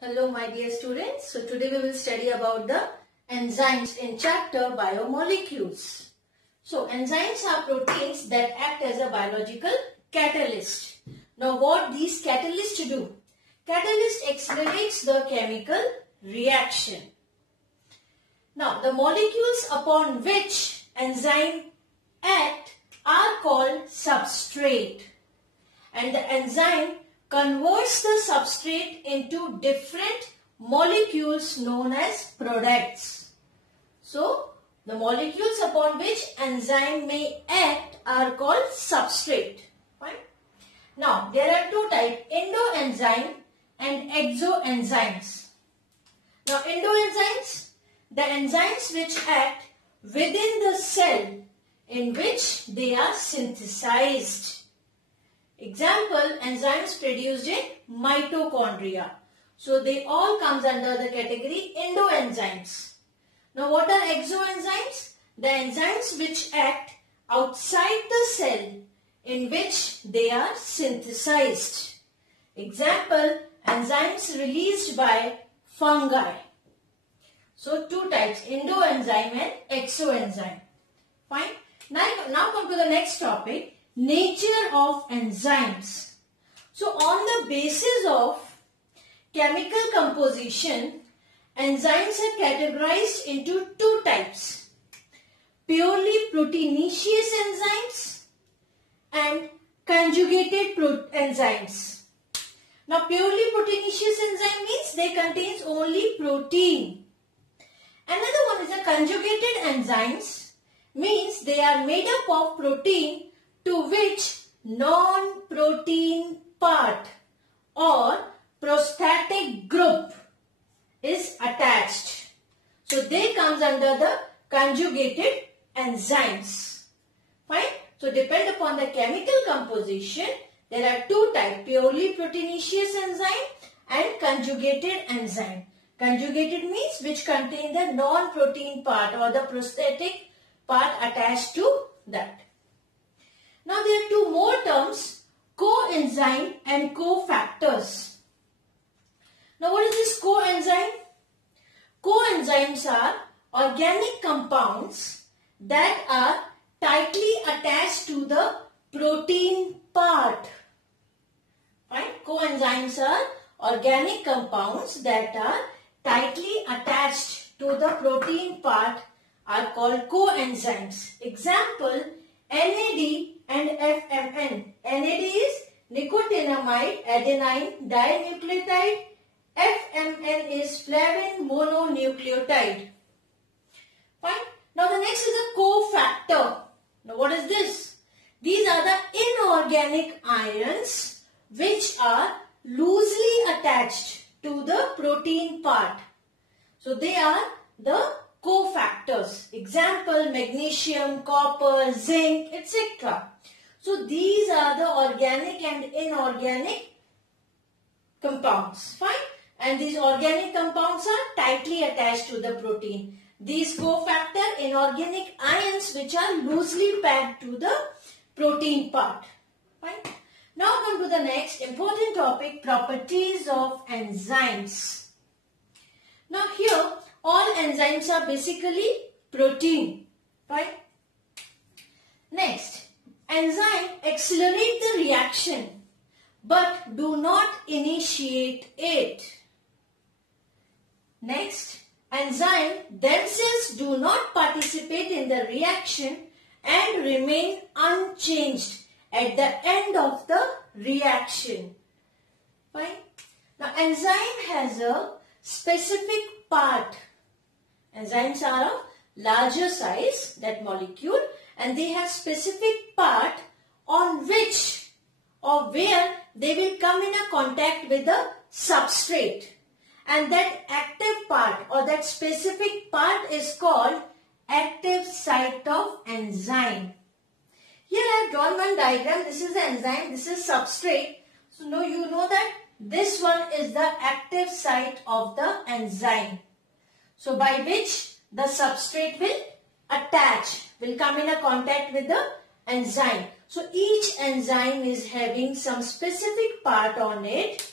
Hello my dear students. So today we will study about the enzymes in chapter Biomolecules. So enzymes are proteins that act as a biological catalyst. Now what these catalysts do? Catalyst accelerates the chemical reaction. Now the molecules upon which enzyme act are called substrate, and the enzyme converts the substrate into different molecules known as products. So, the molecules upon which enzyme may act are called substrate. Fine. Now, there are two types, endoenzyme and exoenzymes. Now, endoenzymes, the enzymes which act within the cell in which they are synthesized. Example, enzymes produced in mitochondria. So they all comes under the category endoenzymes. Now what are exoenzymes? The enzymes which act outside the cell in which they are synthesized. Example, enzymes released by fungi. So two types, endoenzyme and exoenzyme. Fine. Now come to the next topic. Nature of enzymes. So on the basis of chemical composition, enzymes are categorized into two types. Purely proteinaceous enzymes and conjugated enzymes. Now purely proteinaceous enzyme means they contains only protein. Another one is the conjugated enzymes, means they are made up of protein to which non-protein part or prostatic group is attached. So they comes under the conjugated enzymes. Fine. So depend upon the chemical composition, there are two types, purely proteinaceous enzyme and conjugated enzyme. Conjugated means which contain the non-protein part or the prostatic part attached to that. Now there are two more terms, coenzyme and cofactors. Now what is this coenzyme? Coenzymes are organic compounds that are tightly attached to the protein part. Fine. Coenzymes are organic compounds that are tightly attached to the protein part are called coenzymes. Example, NAD and FMN. NAD is nicotinamide adenine dinucleotide. FMN is flavin mononucleotide. Fine. Now the next is a cofactor. Now what is this? These are the inorganic ions which are loosely attached to the protein part. So they are the cofactors. Example, magnesium, copper, zinc, etc. So these are the organic and inorganic compounds. Fine. And these organic compounds are tightly attached to the protein. These cofactor inorganic ions which are loosely packed to the protein part. Fine. Now come to the next important topic, properties of enzymes. Now here all enzymes are basically protein. Fine. Next, enzyme accelerate the reaction but do not initiate it. Next, enzyme themselves do not participate in the reaction and remain unchanged at the end of the reaction. Fine. Now enzyme has a specific part. Enzymes are of larger size, that molecule, and they have specific part on which or where they will come in a contact with the substrate. And that active part or that specific part is called active site of enzyme. Here I have drawn one diagram. This is the enzyme, this is substrate. So now you know that this one is the active site of the enzyme. So by which the substrate will attach, will come in a contact with the enzyme. So each enzyme is having some specific part on it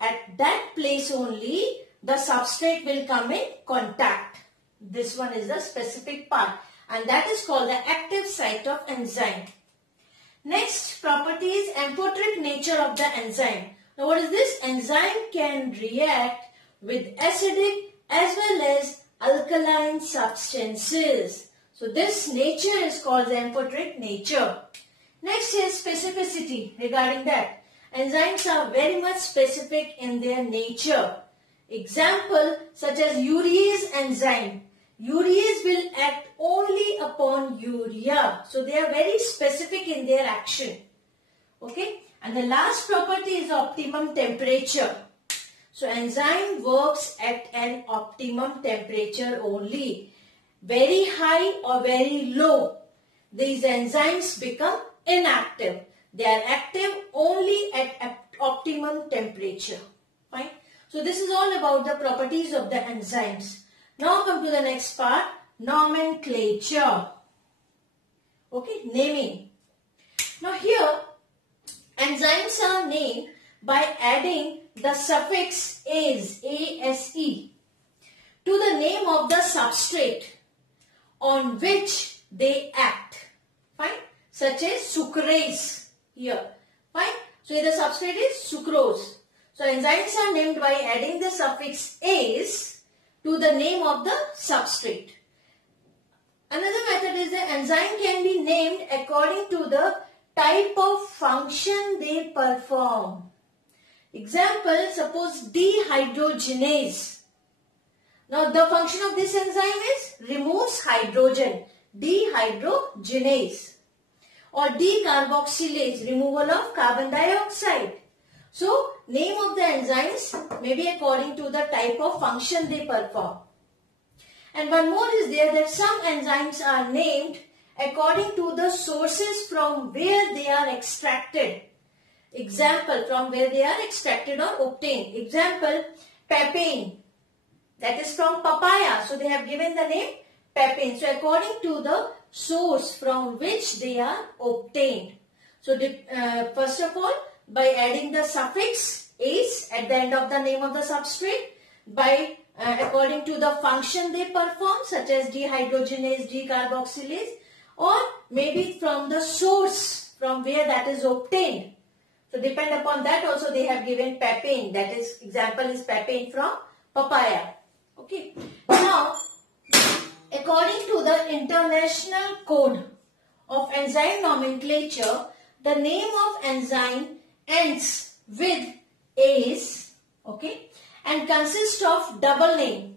at that place only the substrate will come in contact. This one is the specific part, and that is called the active site of enzyme. Next property is amphoteric nature of the enzyme. Now what is this? Enzyme can react with acidic as well as alkaline substances. So this nature is called the amphoteric nature. Next is specificity regarding that. Enzymes are very much specific in their nature. Example such as urease enzyme. Urease will act only upon urea. So they are very specific in their action. Okay. And the last property is optimum temperature. So enzyme works at an optimum temperature only. Very high or very low, these enzymes become inactive. They are active only at optimum temperature. Fine. So this is all about the properties of the enzymes. Now come to the next part, nomenclature. Okay, naming. Now here, enzymes are named by adding the suffix ase, A-S-E, to the name of the substrate on which they act. Fine. Such as sucrase here. Fine. So the substrate is sucrose. So enzymes are named by adding the suffix ase to the name of the substrate. Another method is the enzyme can be named according to the type of function they perform. Example, suppose dehydrogenase. Now the function of this enzyme is removes hydrogen, dehydrogenase, or decarboxylase, removal of carbon dioxide. So name of the enzymes may be according to the type of function they perform. And one more is there that some enzymes are named according to the sources from where they are extracted. Example, from where they are extracted or obtained. Example, papain. That is from papaya. So they have given the name papain. So according to the source from which they are obtained. So first of all, by adding the suffix ase at the end of the name of the substrate, by according to the function they perform, such as dehydrogenase, decarboxylase, or maybe from the source from where that is obtained. So depend upon that also they have given papain. That is, example is papain from papaya. Okay. Now, according to the International Code of Enzyme Nomenclature, the name of enzyme ends with ase, okay, and consists of double name.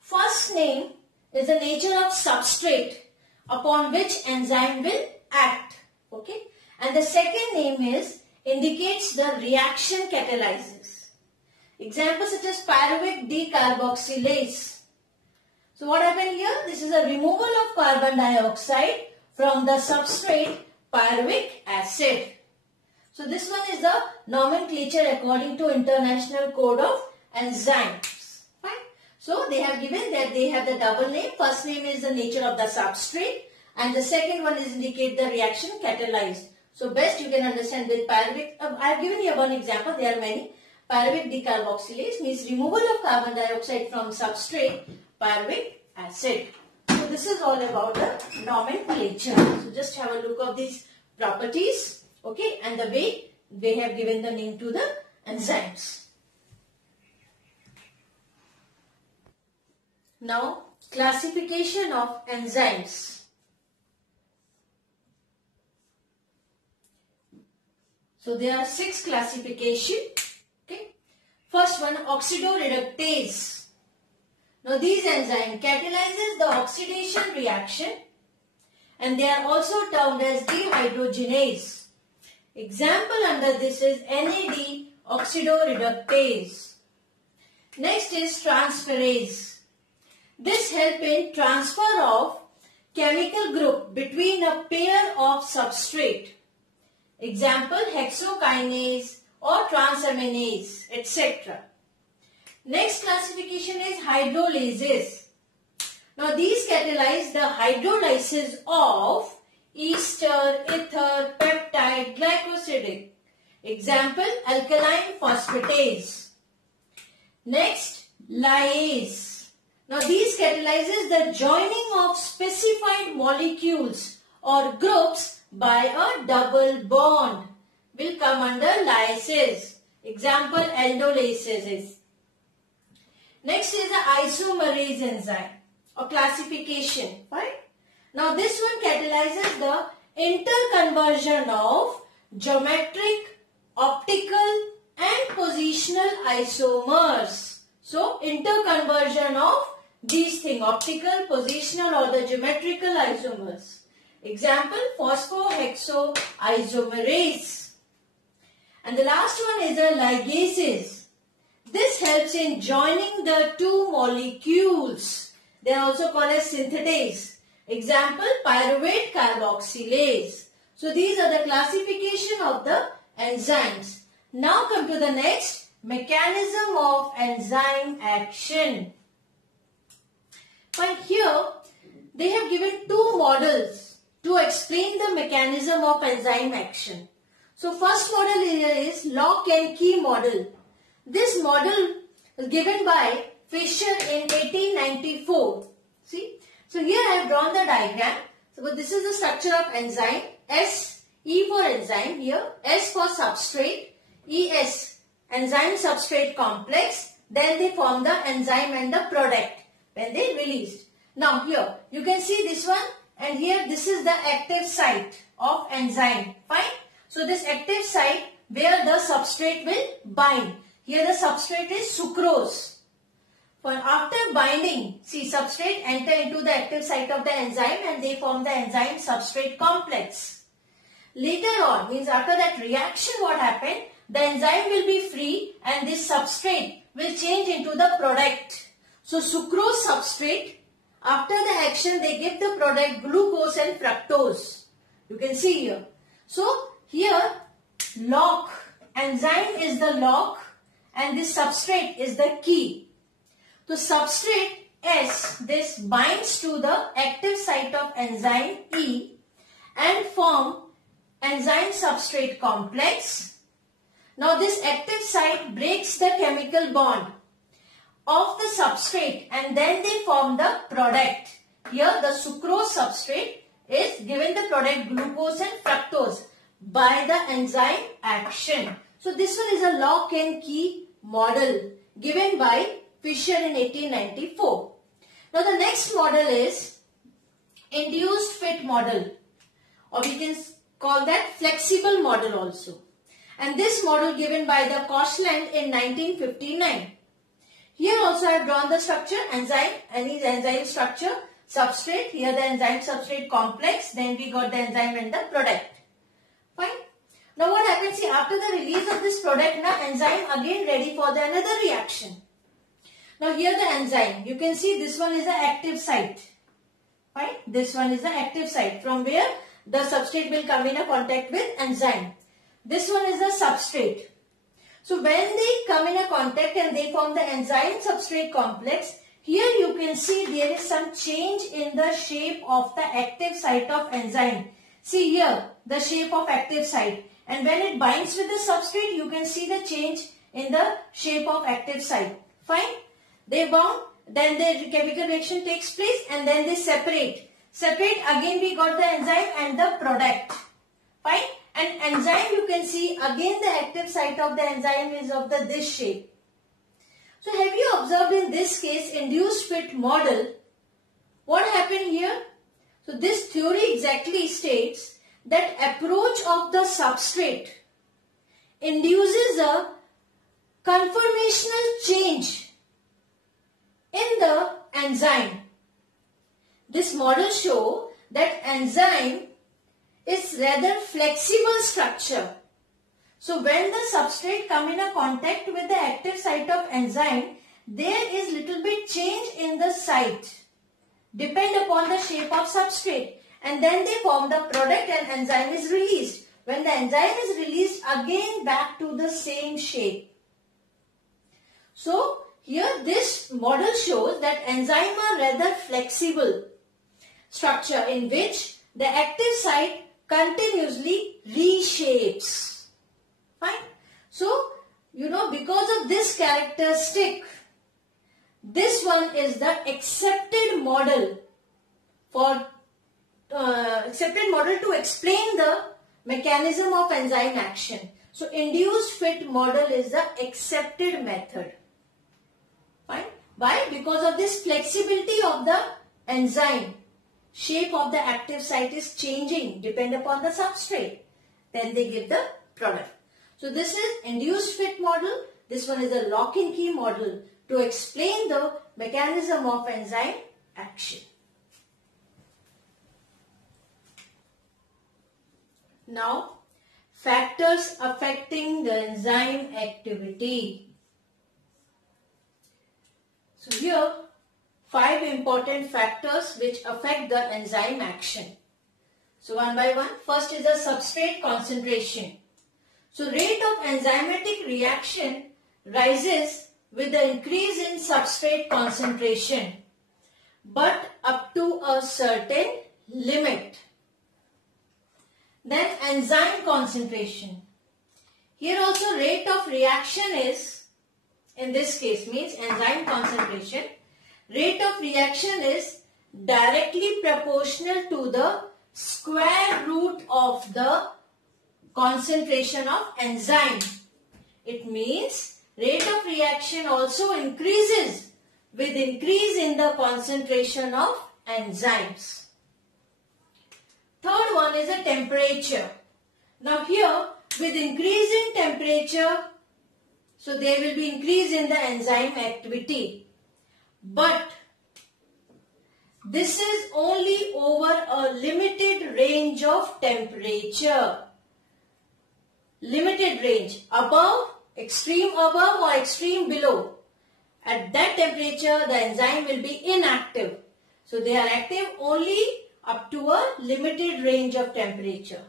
First name is the nature of substrate upon which enzyme will act, okay, and the second name is indicates the reaction catalyzes. Examples such as pyruvic decarboxylase. So what happened here? This is a removal of carbon dioxide from the substrate pyruvic acid. So this one is the nomenclature according to International Code of Enzymes. Fine. So they have given that they have the double name. First name is the nature of the substrate and the second one is indicate the reaction catalyzed. So best you can understand with pyruvic. I have given you one example. There are many. Pyruvic decarboxylase means removal of carbon dioxide from substrate pyruvic acid. So this is all about the nomenclature. So just have a look of these properties, okay, and the way they have given the name to the enzymes. Now, classification of enzymes. So there are 6 classifications. Okay. First one, oxidoreductase. Now these enzymes catalyzes the oxidation reaction and they are also termed as dehydrogenase. Example under this is NAD oxidoreductase. Next is transferase. This helps in transfer of chemical group between a pair of substrate. Example, hexokinase or transaminase, etc. Next classification is hydrolases. Now these catalyze the hydrolysis of ester, ether, peptide, glycosidic. Example, alkaline phosphatase. Next, lyase. Now these catalyzes the joining of specified molecules or groups by a double bond. Will come under lyases. Example, aldolases. Next is the isomerase enzyme or classification, right? Now this one catalyzes the interconversion of geometric, optical and positional isomers. So interconversion of these things, optical, positional or the geometrical isomers. Example, phosphohexoisomerase. And the last one is the ligases. This helps in joining the two molecules. They are also called as synthetase. Example, pyruvate carboxylase. So these are the classification of the enzymes. Now come to the next, mechanism of enzyme action. But here they have given two models to explain the mechanism of enzyme action. So first model here is lock and key model. This model was given by Fischer in 1894. See? So here I have drawn the diagram. So this is the structure of enzyme. S, E for enzyme here. S for substrate. ES, enzyme substrate complex. Then they form the enzyme and the product when they released. Now here you can see this one and here this is the active site of enzyme. Fine. So this active site where the substrate will bind. Here the substrate is sucrose. For after binding, see substrate enter into the active site of the enzyme and they form the enzyme substrate complex. Later on, means after that reaction what happened, the enzyme will be free and this substrate will change into the product. So sucrose substrate, after the action they give the product glucose and fructose. You can see here. So here lock, enzyme is the lock and this substrate is the key. So substrate S, this binds to the active site of enzyme E and form enzyme substrate complex. Now this active site breaks the chemical bond of the substrate and then they form the product. Here the sucrose substrate is given the product glucose and fructose by the enzyme action. So this one is a lock and key model given by Fischer in 1894. Now the next model is induced fit model, or we can call that flexible model also. And this model given by the Koshland in 1959. Here also I have drawn the structure, enzyme, any enzyme structure, substrate, here the enzyme substrate complex, then we got the enzyme and the product. Fine. Now what happens, see, after the release of this product, now enzyme again ready for the another reaction. Now here the enzyme, you can see this one is the active site. Fine. This one is the active site from where the substrate will come in a contact with enzyme. This one is the substrate. So when they come in a contact and they form the enzyme substrate complex, here you can see there is some change in the shape of the active site of enzyme. See here the shape of active site, and when it binds with the substrate you can see the change in the shape of active site. Fine. They bound, then the chemical reaction takes place and then they separate. Separate, again we got the enzyme and the product. Fine. And enzyme you can see again the active site of the enzyme is of this shape. So have you observed in this case induced fit model? What happened here? So this theory exactly states that approach of the substrate induces a conformational change in the enzyme. This model shows that enzyme is rather flexible structure. So when the substrate come in a contact with the active site of enzyme, there is little bit change in the site, depend upon the shape of substrate, and then they form the product and enzyme is released. When the enzyme is released, again back to the same shape. So here this model shows that enzyme are rather flexible structure in which the active site continuously reshapes. Fine. So because of this characteristic, this one is the accepted model to explain the mechanism of enzyme action. So induced fit model is the accepted method. Fine. Why? Because of this flexibility of the enzyme. Shape of the active site is changing depending upon the substrate. Then they give the product. So this is induced fit model. This one is a lock and key model to explain the mechanism of enzyme action. Now, factors affecting the enzyme activity. So here, 5 important factors which affect the enzyme action. So one by one, first is the substrate concentration. So rate of enzymatic reaction rises with the increase in substrate concentration, but up to a certain limit. Then enzyme concentration. Here also rate of reaction is, in this case means enzyme concentration, rate of reaction is directly proportional to the square root of the concentration of enzyme. It means rate of reaction also increases with increase in the concentration of enzymes. Third one is the temperature. Now here with increase in temperature, so there will be increase in the enzyme activity. But this is only over a limited range of temperature. Limited range, above, extreme above or extreme below. At that temperature the enzyme will be inactive. So they are active only up to a limited range of temperature.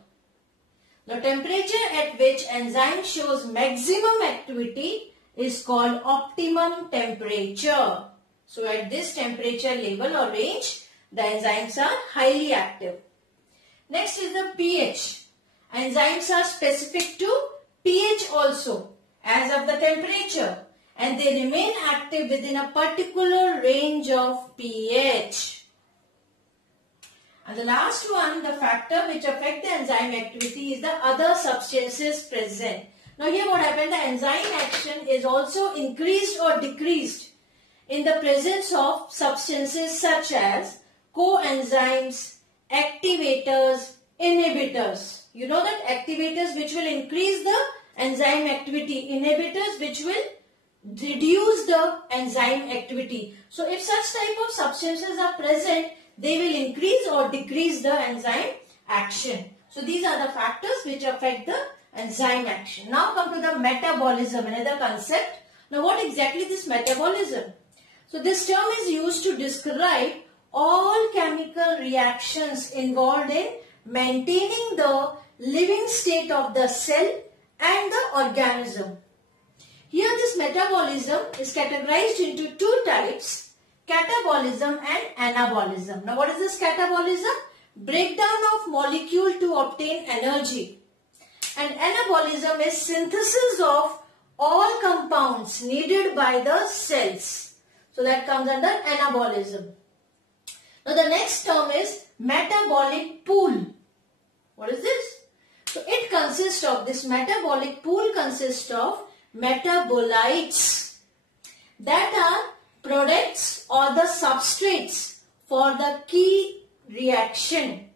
The temperature at which enzyme shows maximum activity is called optimum temperature. So at this temperature level or range, the enzymes are highly active. Next is the pH. Enzymes are specific to pH also as of the temperature, and they remain active within a particular range of pH. And the last one, the factor which affect the enzyme activity is the other substances present. Now here what happened, the enzyme action is also increased or decreased in the presence of substances such as coenzymes, activators, inhibitors. You know that activators which will increase the enzyme activity, inhibitors which will reduce the enzyme activity. So if such type of substances are present, they will increase or decrease the enzyme action. So these are the factors which affect the enzyme action. Now come to the metabolism, another concept. Now what exactly is metabolism? So this term is used to describe all chemical reactions involved in maintaining the living state of the cell and the organism. Here this metabolism is categorized into two types, catabolism and anabolism. Now what is this catabolism? Breakdown of molecule to obtain energy. And anabolism is synthesis of all compounds needed by the cells. So that comes under anabolism. Now the next term is metabolic pool. What is this? So it consists of, this metabolic pool consists of metabolites that are products or the substrates for the key reaction.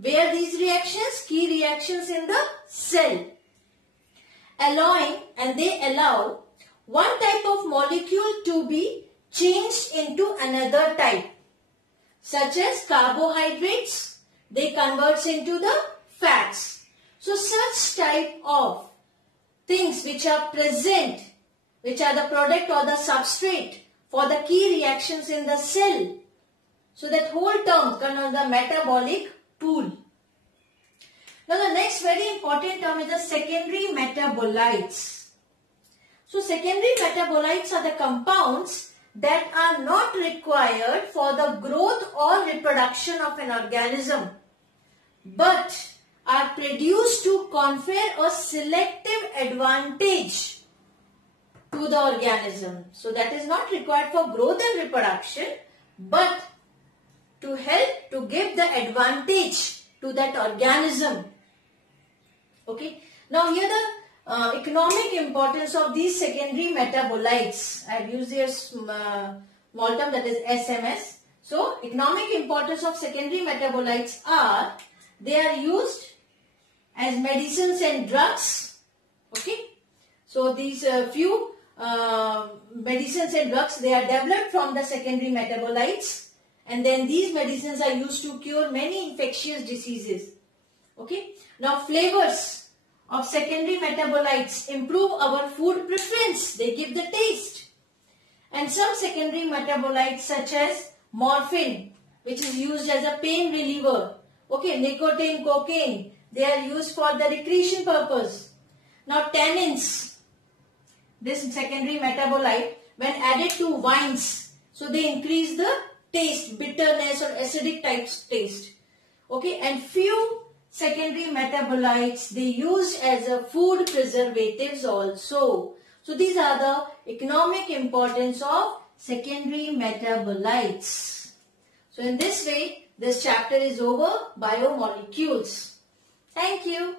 Where these reactions? Key reactions in the cell. They allow one type of molecule to be changed into another type. Such as carbohydrates, they converts into the fats. So such type of things which are present, which are the product or the substrate for the key reactions in the cell. So that whole term comes under the metabolic pool. Now the next very important term is the secondary metabolites. So secondary metabolites are the compounds that are not required for the growth or reproduction of an organism, but are produced to confer a selective advantage to the organism. So that is not required for growth and reproduction, but to help to give the advantage to that organism. Okay. Now here the economic importance of these secondary metabolites. I have used here small term, that is SMS. So economic importance of secondary metabolites are, they are used as medicines and drugs. Okay. So these few medicines and drugs, they are developed from the secondary metabolites, and then these medicines are used to cure many infectious diseases. Okay. Now flavors of secondary metabolites improve our food preference. They give the taste. And some secondary metabolites such as morphine, which is used as a pain reliever. Okay, nicotine, cocaine, they are used for the recreation purpose. Now tannins, this secondary metabolite, when added to wines, so they increase the taste, bitterness or acidic type taste. Okay, and few secondary metabolites, they used as a food preservatives also. So these are the economic importance of secondary metabolites. So in this way, this chapter is over, biomolecules. Thank you.